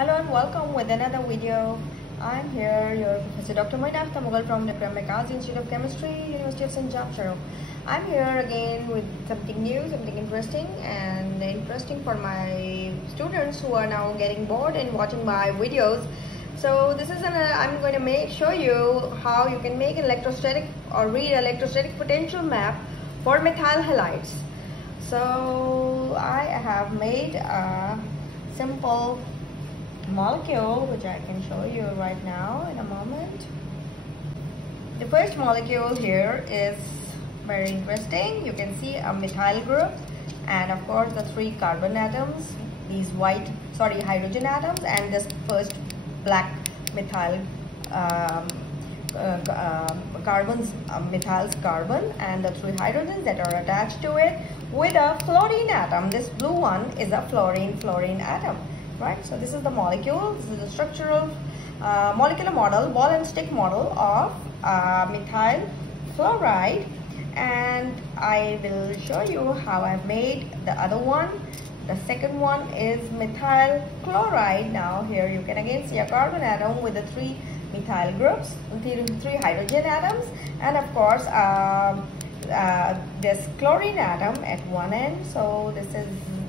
Hello and welcome with another video. I'm here, your Professor Dr.Mchem from Dr.Mchem Institute of Chemistry, University of St. James. I'm here again with something new, something interesting for my students who are now getting bored and watching my videos. So this is I'm going to show you how you can make an electrostatic or read electrostatic potential map for methyl halides. So I have made a simple molecule which I can show you right now in a moment. The first molecule here is very interesting. You can see a methyl group and of course the 3 carbon atoms, these hydrogen atoms, and this first black methyl methyl's carbon, and the 3 hydrogens that are attached to it with a fluorine atom. This blue one is a fluorine atom. Right, so this is the molecule. This is the structural molecular model, ball and stick model of methyl fluoride, and I will show you how I've made the other one. The second one is methyl chloride. Now here you can again see a carbon atom with the 3 methyl groups, 3 hydrogen atoms, and of course this chlorine atom at one end. So this is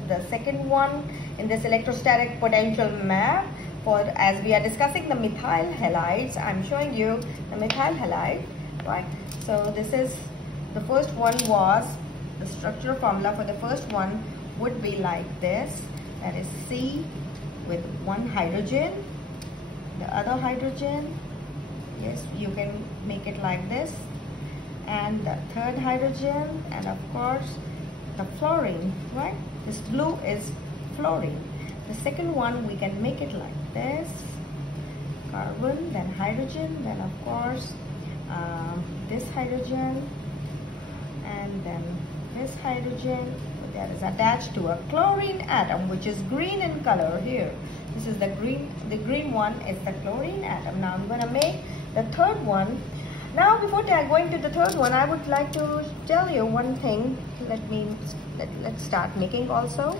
the second one in this electrostatic potential map. As we are discussing the methyl halides, I'm showing you the methyl halide, right? So this is the first one. Was the structural formula for the first one would be like this, that is C with 1 hydrogen, the other hydrogen, yes, you can make it like this, and the 3rd hydrogen, and of course the fluorine, right? This blue is fluorine. The second one we can make it like this, carbon, then hydrogen, then of course this hydrogen, and then this hydrogen that is attached to a chlorine atom, which is green in color here. This is the green one is the chlorine atom. Now I'm going to make the 3rd one. Now before going to the 3rd one, I would like to tell you one thing. Let's start making also.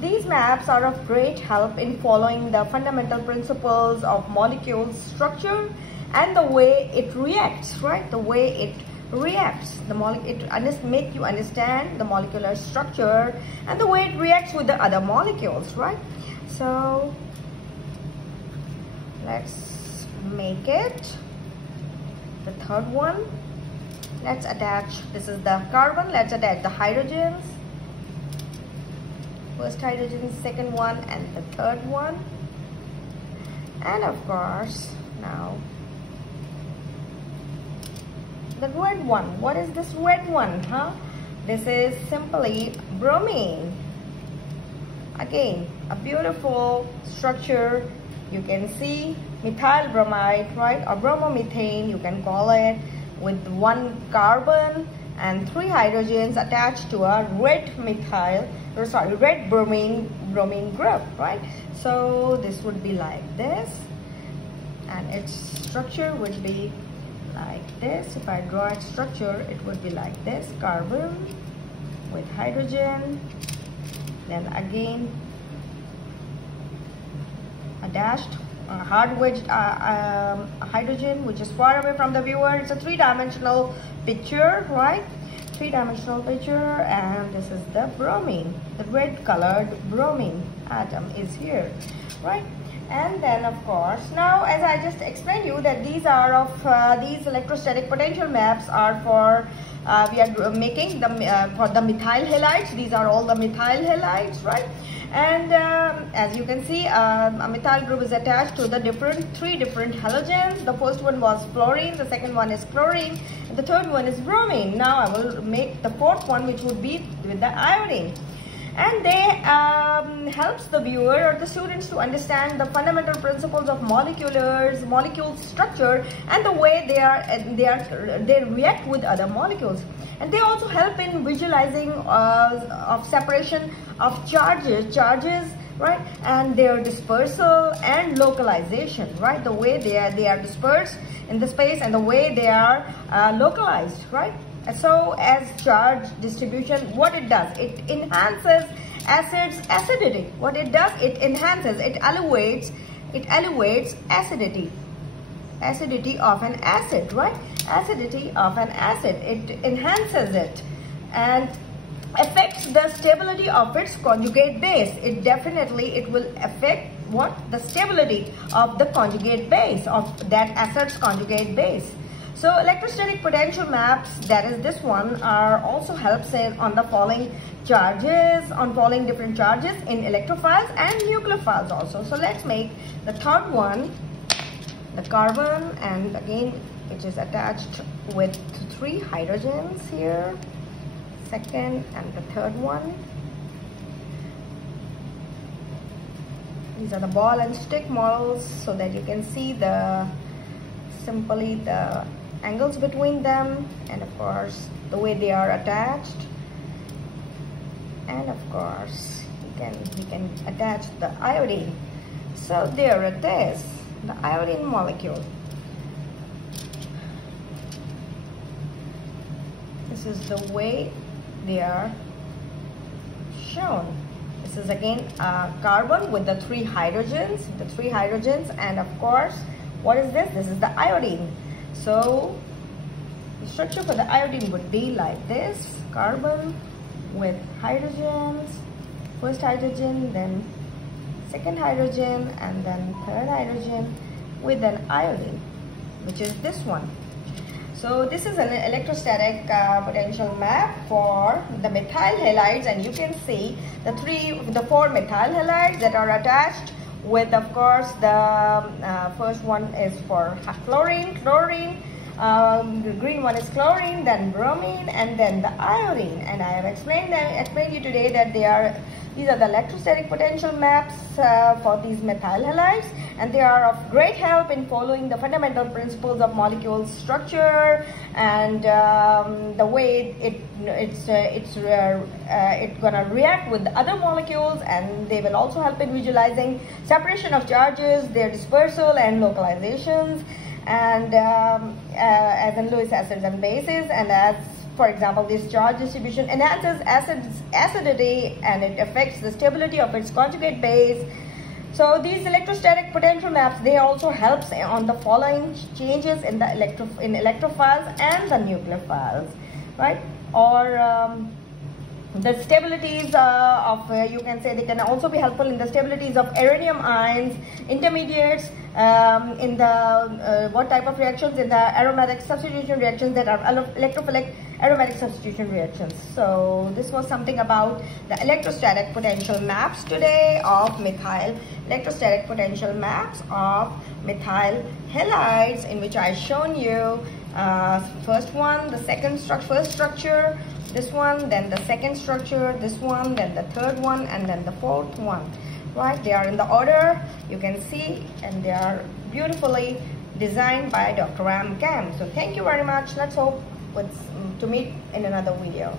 These maps are of great help in following the fundamental principles of molecule structure and the way it reacts, right? The way it reacts, make you understand the molecular structure and the way it reacts with the other molecules, right? So let's make it the 3rd one. Let's attach, this is the carbon, let's attach the hydrogens, first hydrogen, second one, and the 3rd one. And of course now the red one. What is this red one, huh? This is simply bromine. Again, a beautiful structure. You can see methyl bromide, right, or bromomethane you can call it, with 1 carbon and 3 hydrogens attached to a red bromine group, right? So this would be like this, and its structure would be like this. If I draw its structure, it would be like this: carbon with hydrogen, then again a dashed hard wedged hydrogen, which is far away from the viewer. It's a 3-dimensional picture, right? 3-dimensional picture, and this is the bromine. The red colored bromine atom is here, right? And then of course, now as I just explained you that these are of these electrostatic potential maps are for we are making for the methyl halides. These are all the methyl halides, right? And as you can see, a methyl group is attached to the 3 different halogens. The first one was fluorine, the second one is chlorine, and the 3rd one is bromine. Now I will make the 4th one, which would be with the iodine. And they helps the viewer or the students to understand the fundamental principles of molecule structure and the way they react with other molecules. And they also help in visualizing of separation of charges, right, and their dispersal and localization, right? The way they are dispersed in the space and the way they are localized, right? So as charge distribution, what it does, it enhances acid's acidity. What it does, it enhances, it elevates acidity of an acid, right? Acidity of an acid, it enhances it and affects the stability of its conjugate base. It will affect what? The stability of the conjugate base, of that acid's conjugate base. So electrostatic potential maps, that is this one, are also helps on the following charges, on following different charges in electrophiles and nucleophiles also. So let's make the third one, the carbon, and again it is attached with 3 hydrogens here, second and the third one. These are the ball and stick models so that you can see the angles between them, and of course the way they are attached, and of course we can attach the iodine. So there it is, the iodine molecule. This is the way they are shown. This is again carbon with the 3 hydrogens, and of course what is this? This is the iodine. So the structure for the iodine would be like this: carbon with hydrogens, first hydrogen, then second hydrogen, and then third hydrogen with an iodine, which is this one. So this is an electrostatic potential map for the methyl halides, and you can see the 4 methyl halides that are attached with, of course, the first one is for chlorine, the green one is chlorine, then bromine, and then the iodine. And I have explained you today that these are the electrostatic potential maps for these methyl halides, and they are of great help in following the fundamental principles of molecule structure and the way it's gonna react with the other molecules, and they will also help in visualizing separation of charges, their dispersal and localizations, and as in Lewis acids and bases. And as for example, this charge distribution enhances acidity and it affects the stability of its conjugate base. So these electrostatic potential maps, they also helps on the following changes in the electrophiles and the nucleophiles, right? Or the stabilities you can say they can also be helpful in the stabilities of uranium ions, intermediates, in the what type of reactions? In the aromatic substitution reactions that are electrophilic aromatic substitution reactions. So this was something about the electrostatic potential maps today of methyl, electrostatic potential maps of methyl halides, in which I shown you first one, the first structure, this one, then the second structure, this one, then the third one, and then the fourth one. Right, they are in the order you can see, and they are beautifully designed by Dr.Mchem. So thank you very much. Let's hope to meet in another video.